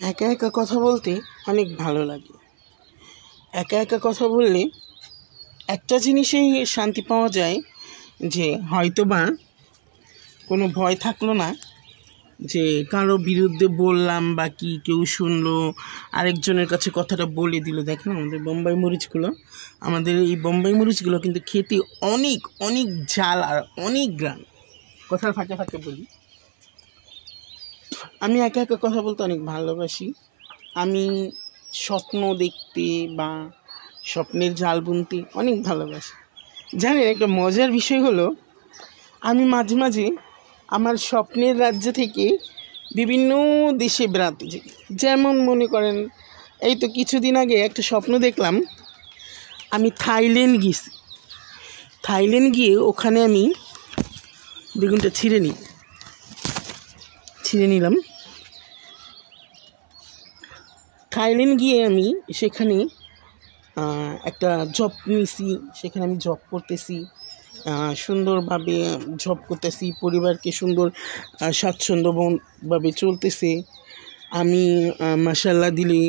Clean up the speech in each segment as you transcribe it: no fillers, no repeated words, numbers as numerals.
একা একা কথা বলতে অনেক ভালো লাগে। একা একা কথা বললে একটা জিনিসেই শান্তি পাওয়া যায়, যে হয়তোবা কোনো ভয় থাকলো না যে কারো বিরুদ্ধে বললাম বা কি কেউ শুনলো, আরেকজনের কাছে কথাটা বলে দিল। দেখেন আমাদের এই বোম্বাই মরিচগুলো কিন্তু খেতে অনেক অনেক ঝাল আর অনেক গ্রাম। কথার ফাঁকে ফাঁকে বলি, আমি একা একা কথা বলতে অনেক ভালোবাসি। আমি স্বপ্ন দেখতে বা স্বপ্নের জাল বুনতে অনেক ভালোবাসি। জানেন, একটা মজার বিষয় হলো, আমি মাঝে মাঝে আমার স্বপ্নের রাজ্য থেকে বিভিন্ন দেশে বেড়াতে যাই। যেমন মনে করেন, এই তো কিছুদিন আগে একটা স্বপ্ন দেখলাম, আমি থাইল্যান্ড গেছি। থাইল্যান্ড গিয়ে ওখানে আমি বেগুনটা ছিঁড়ে নিলাম। থাইল্যান্ড গিয়ে আমি সেখানে একটা জব নিয়েছি, সেখানে আমি জব করতেছি, সুন্দরভাবে জব করতেছি, পরিবারকে সুন্দর স্বাচ্ছন্দ্যভাবে চলতেছে। আমি মাশাআল্লাহ দিলে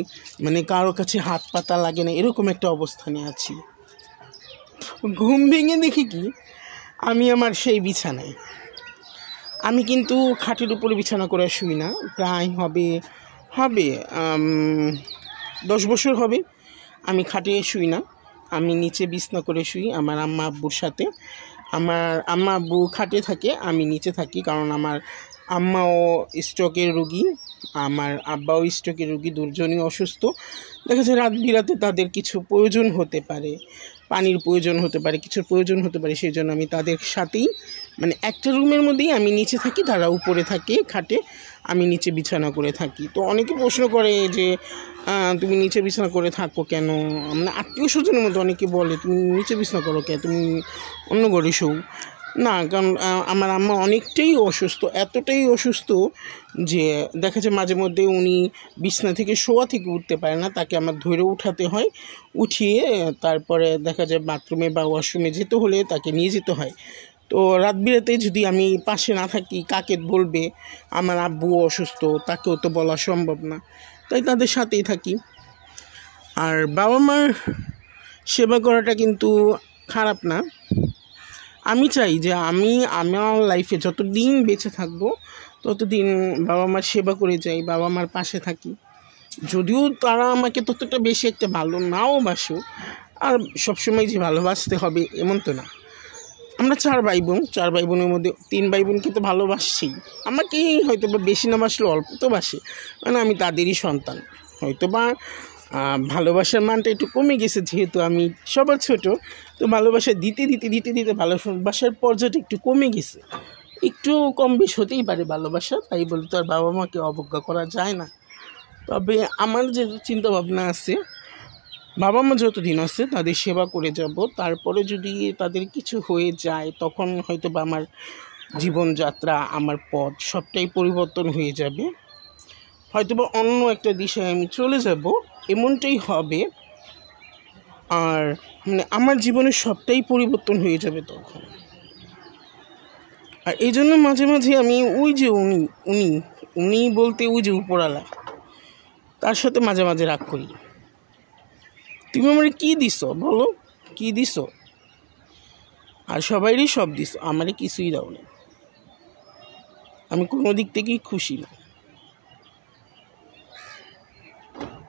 মানে কারো কাছে হাত পাতা লাগে না, এরকম একটা অবস্থানে আছি। ঘুম ভেঙে দেখি কি, আমি আমার সেই বিছানায়। আমি কিন্তু খাটের উপরে বিছানা করে শুই না, প্রায় হবে 10 বছর হবে আমি খাটে শুই না, আমি নিচে বিছনা করে শুই আমার আম্মা আব্বুর সাথে। আমার আম্মা আব্বু খাটে থাকে, আমি নিচে থাকি, কারণ আমার আম্মাও স্ট্রোকের রুগী, আমার আব্বাও স্ট্রোকের রুগী, দুজনই অসুস্থ। দেখা যায় রাত বিরাতে তাদের কিছু প্রয়োজন হতে পারে, পানির প্রয়োজন হতে পারে, কিছুর প্রয়োজন হতে পারে, সেই জন্য আমি তাদের সাথেই মানে একটা রুমের মধ্যেই আমি নিচে থাকি, তারা উপরে থাকে খাটে, আমি নিচে বিছানা করে থাকি। তো অনেকে প্রশ্ন করে যে তুমি নিচে বিছানা করে থাকো কেন, মানে আত্মীয় স্বজনের মধ্যে অনেকে বলে তুমি নিচে বিছানা করো কেন, তুমি অন্য ঘরে শো না। কারণ আমার আম্মা অনেকটাই অসুস্থ, এতটাই অসুস্থ যে দেখা যায় মাঝে মধ্যে উনি বিছানা থেকে শোয়া থেকে উঠতে পারে না, তাকে আমার ধরে উঠাতে হয়, উঠিয়ে তারপরে দেখা যায় বাথরুমে বা ওয়াশরুমে যেতে হলে তাকে নিয়ে যেতে হয়। তো রাত বিরাতে যদি আমি পাশে না থাকি, কাকে বলবে? আমার আব্বু অসুস্থ, তাকেও তো বলা সম্ভব না, তাই তাদের সাথেই থাকি। আর বাবা মার সেবা করাটা কিন্তু খারাপ না। আমি চাই যে আমি আমার লাইফে যতদিন বেঁচে থাকবো ততদিন বাবা মার সেবা করে যাই, বাবা মার পাশে থাকি। যদিও তারা আমাকে ততটা বেশি একটা ভালো নাও বাসুক, আর সবসময় যে ভালোবাসতে হবে এমন তো না। আমরা 4 ভাই বোনের মধ্যে 3 ভাই বোনকে তো ভালোবাসছেই, আমাকে হয়তো বা বেশি না বাসলেও অল্প তো বাসে, মানে আমি তাদেরই সন্তান। হয়তো বা ভালোবাসার মানটা একটু কমে গেছে, যেহেতু আমি সবার ছোট, তো ভালোবাসা দিতে ভালোবাসার পর্যায়টা একটু কমে গেছে। একটু কম বেশ হতেই পারে ভালোবাসা, তাই বলে তো আর বাবা মাকে অবজ্ঞা করা যায় না। তবে আমার যে চিন্তাভাবনা আছে, বাবা মা যতদিন আছে তাদের সেবা করে যাব, তারপরে যদি তাদের কিছু হয়ে যায় তখন হয়তো বা আমার জীবনযাত্রা, আমার পথ সবটাই পরিবর্তন হয়ে যাবে, হয়তো বা অন্য একটা দিশায় আমি চলে যাব, এমনটাই হবে। আর মানে আমার জীবনের সবটাই পরিবর্তন হয়ে যাবে তখন। আর এই জন্য মাঝে মাঝে আমি ওই যে উনি বলতে ওই যে উপরালা, তার সাথে মাঝে মাঝে রাগ করি। তুমি আমার কী দিছো বলো, কী দিছো? আর সবাইরই সব দিছো, আমারে কিছুই দাও না, আমি কোনো দিক থেকেই খুশি না।